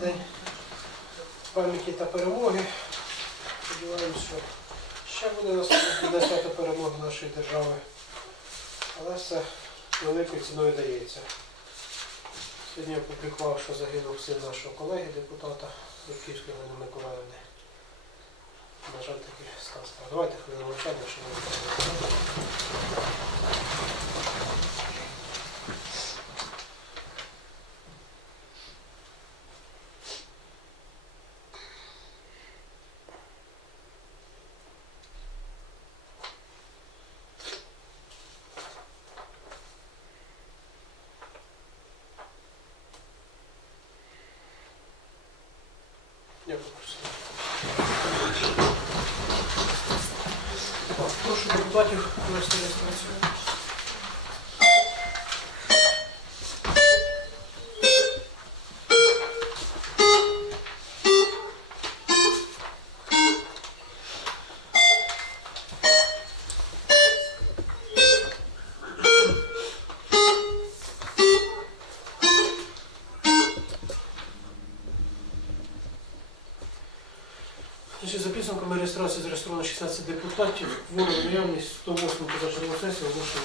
День пам'яті та перемоги. Сподіваємось, що ще буде наступне свято перемоги нашої держави. Але все великою ціною дається. Сьогодні я опублікував, що загинув син нашого колеги, депутата Луківської Галини Миколаївни. На жаль, такий стан став. Давайте хвилину мовчання, що ми Дякую. Так, Прошу депутатів 16 депутатів. Ворог наявність 108 позачергову сесію оголошую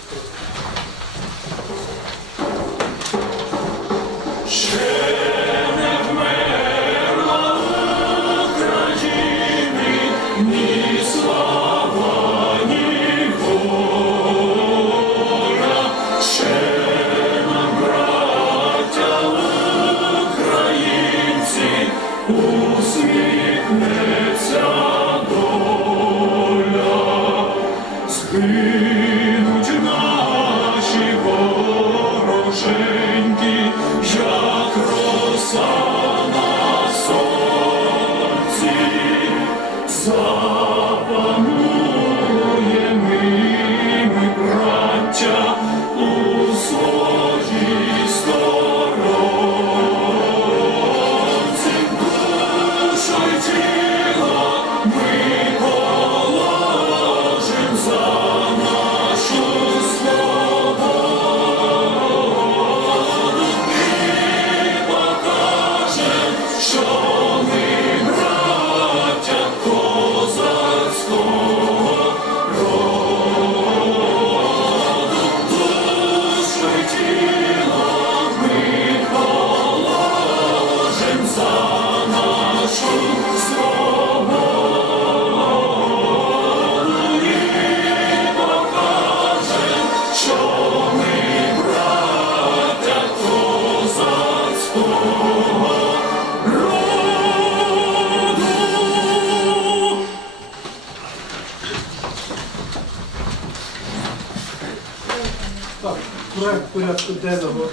проект порядку денного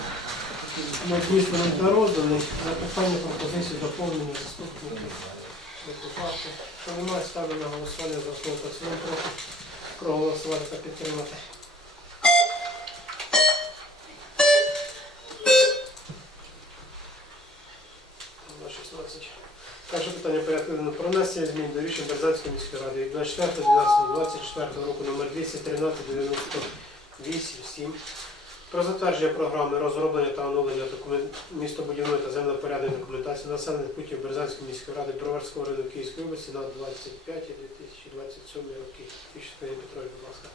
надісланий та розданий. Запитання, пропозиції, доповнення, заступники, депутати. Що немає, ставлю на голосування за основу та. Прошу проголосувати та підтримати. Перше питання порядку денного. Про внесення змін до рішень Березанської міської ради від 24.12.24 року номер 213 98 7 про затвердження програми розроблення та оновлення містобудівної та землепорядної документації населених путів Березанської міської ради Броварського району Київської області на 25 і 2027 роки. Вічний Петрович, будь ласка.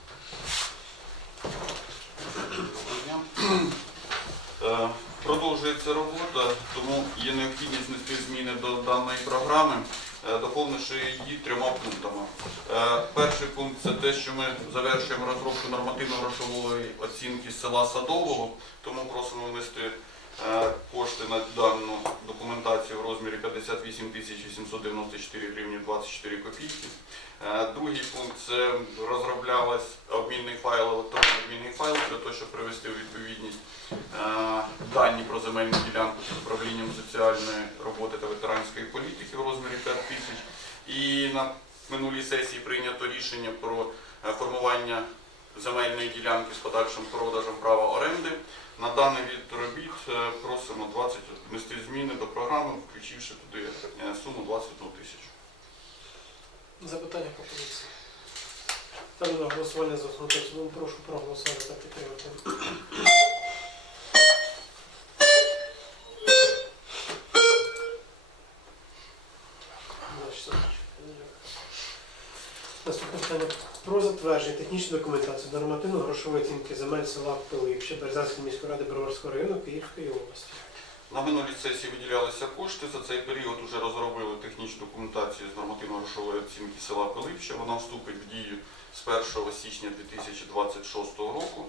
Е, Продовжується робота, тому є необхідність внести зміни до даної програми, доповнивши її трьома пунктами. Е, Перший пункт це те, що ми завершуємо розробку нормативно-грошової оцінки села Садового, тому просимо внести е, кошти на дану документацію в розмірі 58 тисяч 894 гривні 24 копійки. Е, Другий пункт це розроблялась обмінний файл, електронний обмінний файл для того, щоб привести у відповідність е, дані про земельну ділянку з управлінням соціальної роботи та ветеранської політики в розмірі 5 тисяч. І на минулій сесії прийнято рішення про е, формування земельної ділянки з подальшим продажем права оренди. На даний від робіт е, просимо 20 внести зміни до програми, включивши туди е, суму 21 тисячу. Запитання пропозиції. Ставлю на голосування за цілому. Прошу проголосувати та підтримати. Про затвердження технічної документації нормативно-грошової оцінки земель села Пилипще Березанської міської ради Броварського району Київської області. На минулій сесії виділялися кошти. За цей період вже розробили технічну документацію з нормативно-грошової оцінки села Пилипща. Вона вступить в дію з 1 січня 2026 року.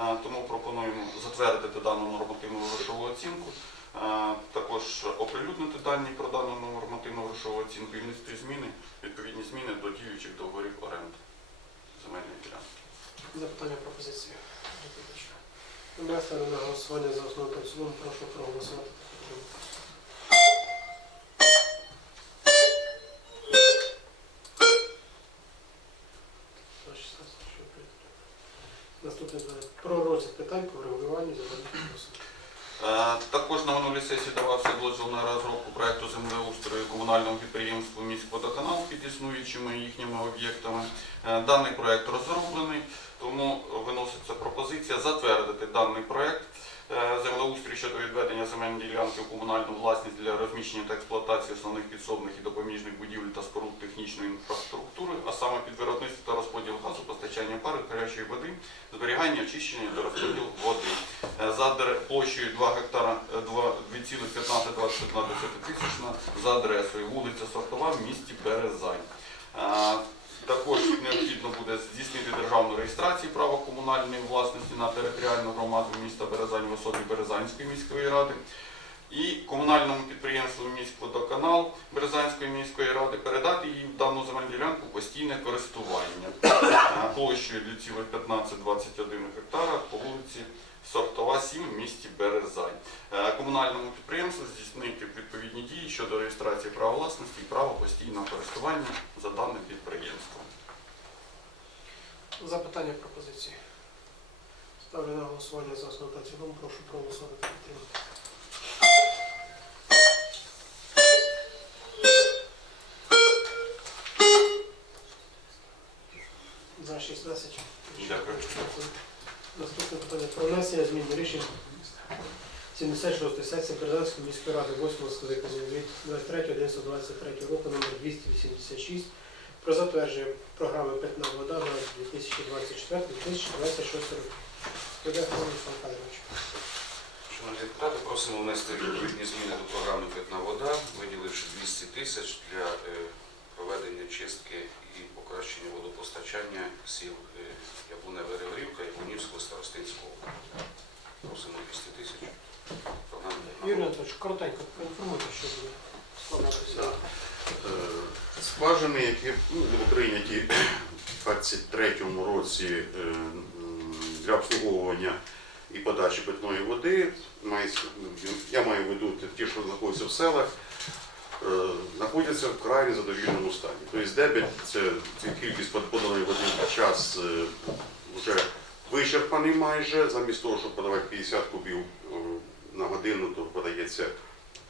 Е, Тому пропонуємо затвердити дану нормативну грошову оцінку. Е, Також оприлюднити дані про дану нормативну грошову оцінку і внести зміни, відповідні зміни до діючих договорів оренди земельної ділянки. Запитання пропозиції. Доповідача. Ставлю на голосування за основу та цілому. Прошу проголосувати. підтримати. Сесії давався дозвіл на розробку проекту землеустрою комунального підприємства «Міськводоканал» під існуючими їхніми об'єктами. Е, Даний проект розроблений, тому виноситься пропозиція затвердити даний проект е, землеустрій щодо відведення земельної ділянки у комунальну власність для розміщення та експлуатації основних підсобних і допоміжних будівель та споруд технічної інфраструктури, а саме під виробництво та розподіл газу, постачання пари, гарячої води, зберігання, очищення та розподіл води. Е, За площею 2 гектара е, 2 2,1521 тисячна за адресою вулиця Сортова в місті Березань. Е, Також необхідно буде здійснити державну реєстрацію права комунальної власності на територіальну громаду міста Березань в особі Березанської міської ради. І комунальному підприємству «Міськводоканал» Березанської міської ради передати в дану земельну ділянку постійне користування е, площею 2,1521 гектара по вулиці Сортова 7 в місті Березань. Е, Комунальному підприємству здійснити відповідні дії щодо реєстрації права власності і права постійного користування за даним підприємством. Запитання пропозиції. Ставлю на голосування за основу та цілому. Прошу проголосувати та підтримати. За 16. Дякую. Наступне питання про внесення змін до рішень 76 сесії Березанської міської ради 8 скликання від 23.11.23 року номер 286 про затвердження програми «Питна вода» на 2024-2026 роки. Олег Іванович Михайлович. Шановні депутати, просимо внести відповідні зміни до програми Питна вода, виділивши 200 тисяч для е, проведення чистки і покращення водопостачання сіл е, Яблунева Григорівка, Яблунівського, Старостинського. Просимо 200 тисяч. Юрій. Анатольович, коротенько проінформуйте, що буде складатися. Е, Скважини, які ну, були прийняті в 23-му році е, для обслуговування і подачі питної води, я маю в виду ті, що знаходяться в селах, знаходяться в край незадовільному стані. Тобто дебет, це, це кількість поданої води в час е, вже вичерпаний майже, замість того, щоб подавати 50 кубів е, на годину, то подається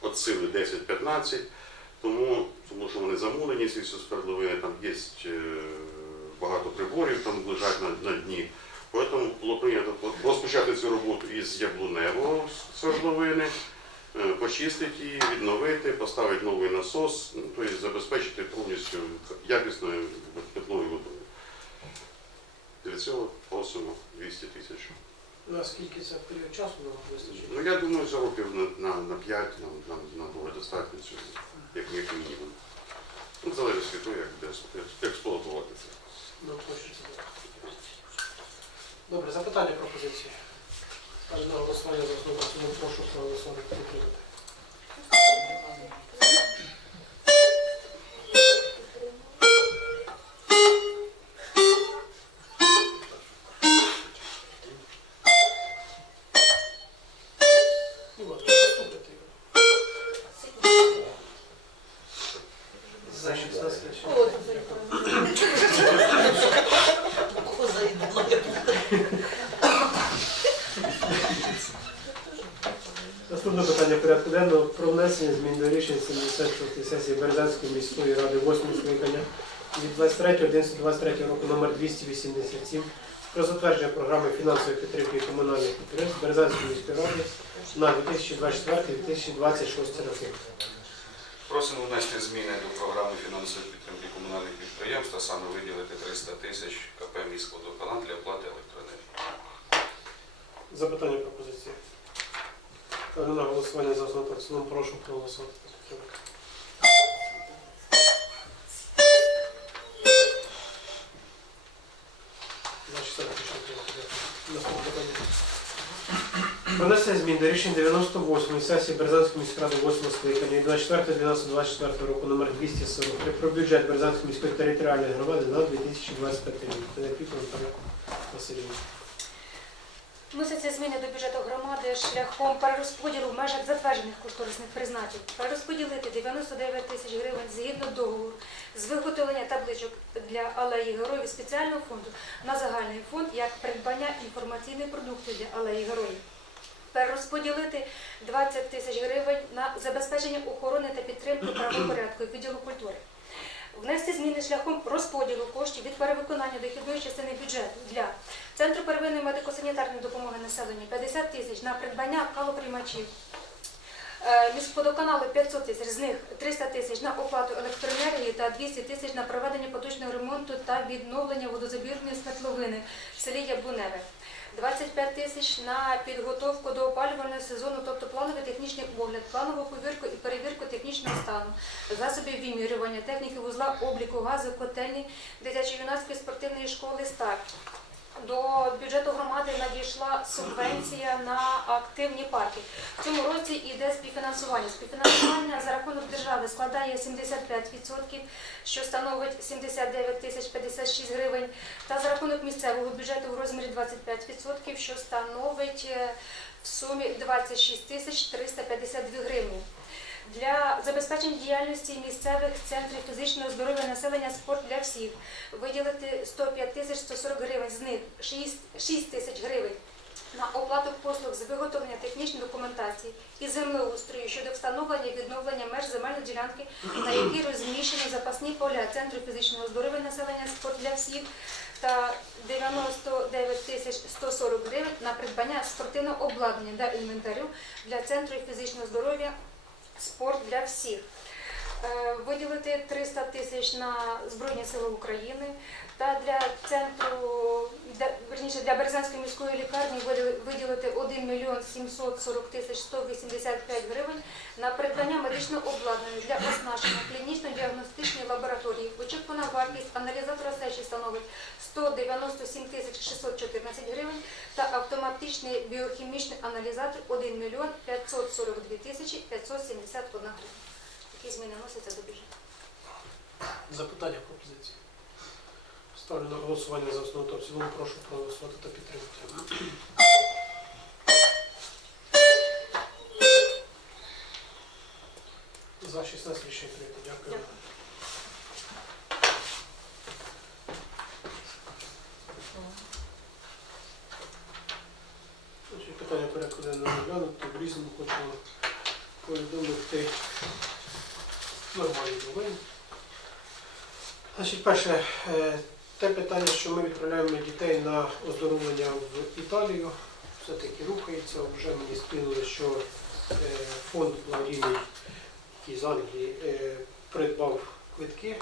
від сили 10-15. Тому, тому що вони замурені, ці всі свердловини, там є е, багато приборів, там лежать на, на дні. Тому було прийнято розпочати цю роботу із яблуневого свердловини, е, почистити її, відновити, поставити новий насос, ну, тобто забезпечити повністю якісною питною водою. Для цього просимо 200 тисяч. Наскільки це період часу нам вистачить? Ну я думаю, за років на, на, на 5 нам, нам, нам буде достатньо цього, як, мінімум. Ну, залежить від того, як буде експ- експлуатувати це. Нам. Добре, запитання пропозиції. Ставлю на голосування за основу. Прошу проголосувати Наступне питання порядку денного про внесення змін до рішень 76 сесії Березанської міської ради 8 скликання від 23.11.23 року номер 287 про затвердження програми фінансової підтримки комунальних підприємств Березанської міської ради на 2024-2026 роки. Просимо внести зміни до програми фінансової підтримки комунальних підприємств, а саме виділити 300 тисяч КП «Міськводоканал» для оплати електроенергії. Запитання пропозиції. Ставлю на голосування за основу цілому. Прошу проголосувати. За 60 рішення прийнято. Дякую. Наступне питання. Про внесення змін до рішень 98 сесії Березанської міської ради 8 скликання від 24.12.24 року номер 243 про бюджет Березанської міської територіальної громади на 2025 рік. Васильівна. Вносяться зміни до бюджету громади шляхом перерозподілу в межах затверджених кошторисних призначень. Перерозподілити 99 тисяч гривень згідно договору з виготовлення табличок для алеї героїв спеціального фонду на загальний фонд як придбання інформаційної продукції для алеї героїв. Перерозподілити 20 тисяч гривень на забезпечення охорони та підтримки правопорядку відділу культури. Внести зміни шляхом розподілу коштів від перевиконання дохідної частини бюджету для Центру первинної медико-санітарної допомоги населенню 50 тисяч на придбання калоприймачів. Е, Міськводоканалу 500 тисяч, з них 300 тисяч на оплату електроенергії та 200 тисяч на проведення поточного ремонту та відновлення водозабірної сметловини в селі Яблуневе. 25 тисяч на підготовку до опалювального сезону, тобто плановий технічний огляд, планову повірку і перевірку технічного стану, засобів вимірювання, техніки вузла обліку газу, котельні, дитячо-юнацької спортивної школи «Старт». До бюджету громади надійшла субвенція на активні парки. В цьому році йде співфінансування. Співфінансування за рахунок держави складає 75%, що становить 79 тисяч 56 гривень, та за рахунок місцевого бюджету в розмірі 25%, що становить е, в сумі 26 тисяч 352 гривні. Для забезпечення діяльності місцевих центрів фізичного здоров'я населення спорт для всіх. Виділити 105 тисяч 140 гривень, з них 6, 6 тисяч гривень на оплату послуг з виготовлення технічної документації і землеустрою щодо встановлення і відновлення меж земельної ділянки, на якій розміщені запасні поля Центру фізичного здоров'я населення спорт для всіх та 99 тисяч 140 гривень на придбання спортивного обладнання та інвентарю для Центру фізичного здоров'я спорт для всіх. Е, Виділити 300 тисяч на Збройні Сили України та для центру, верніше, для Березанської міської лікарні виділити 1 мільйон 740 тисяч 185 гривень на придбання медичного обладнання для оснащення клінічно-діагностичної лабораторії. Очікувана вартість аналізатора сечі становить 197 тисяч 614 гривень та автоматичний біохімічний аналізатор 1 мільйон 542 тисячі 571 гривень. Такі зміни вносяться до бюджету. Запитання пропозиції. Ставлю на голосування за основу та в цілому. Прошу проголосувати та підтримати. За 16 рішень прийнято. Дякую. Дякую. Значить, Питання порядку В різному хочемо повідомити нормальні новини. Значить, перше, е, те питання, що ми відправляємо дітей на оздоровлення в Італію, все-таки рухається. Вже мені скинули, що е, фонд благодійний із Англії е, придбав квитки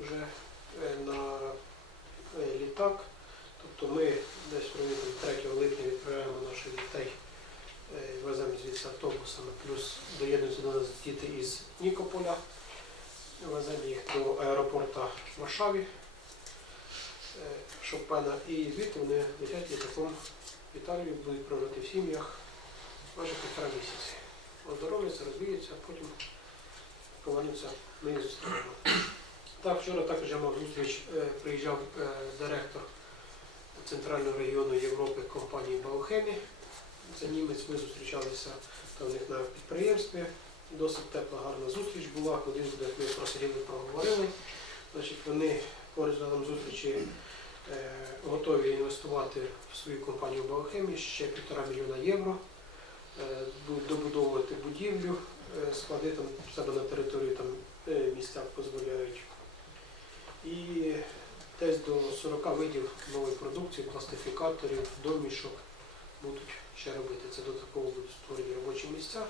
вже на літак. Тобто ми десь приблизно 3 липня відправляємо наших дітей, веземо звідси автобусами, плюс доєднуються до нас діти із Нікополя, веземо їх до аеропорту в Варшаві, е, Шопена, і звідти вони летять літаком в Італію, будуть прожити в сім'ях майже півтора місяці. Оздоровляться, розвіються, потім повернуться, ми їх. Так, вчора також я мав зустріч, е, приїжджав е, директор Центрального регіону Європи компанії Баухемі. Це німець, ми зустрічалися там у них на підприємстві. Досить тепла, гарна зустріч була. Один буде ми просиділи, проговорили. Значить, вони по результатам зустрічі е, готові інвестувати в свою компанію Баухемі ще півтора мільйона євро. Е, добудовувати будівлю, е, склади там в себе на території там е, місця дозволяють. І десь до 40 видів нової продукції, пластифікаторів, домішок будуть ще робити. Це додатково будуть створені робочі місця.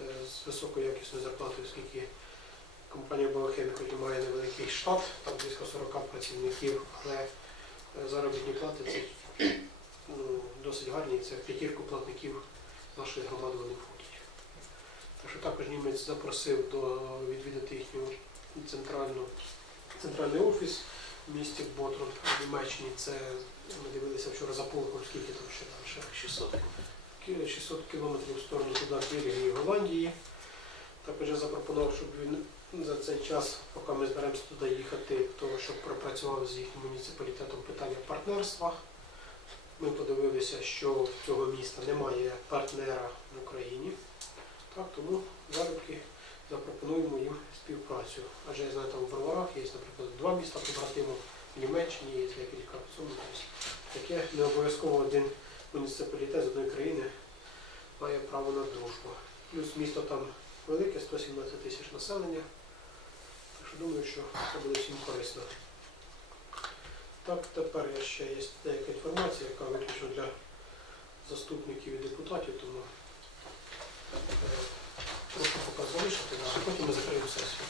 е, з високою якісною зарплатою, оскільки компанія Балахенко має невеликий штат, там близько 40 працівників, але е, заробітні плати це ну, досить гарні, це п'ятірку платників нашої громади вони входять. Так що також німець запросив до відвідати їхню центральну, центральний офіс в місті Ботрон в Німеччині. Це ми дивилися вчора за полком, скільки там ще там ще 600. 600 кілометрів в сторону туди Бельгії і Голландії. Також я запропонував, щоб він за цей час, поки ми зберемося туди їхати, того, щоб пропрацював з їхнім муніципалітетом питання партнерства. Ми подивилися, що в цього міста немає партнера в Україні. Так, тому залюбки запропонуємо їм співпрацю. Адже я знаю, там в Броварах є, наприклад, два міста побратимів, в Німеччині є в. Тобто таке не обов'язково один муніципалітет з одної країни має право на дружбу. Плюс місто там велике, 117 тисяч населення. Так що думаю, що це буде всім корисно. Так, тепер ще є деяка інформація, яка виключно для заступників і депутатів, тому е, Прошу поки залишити, а потім ми закриємо сесію.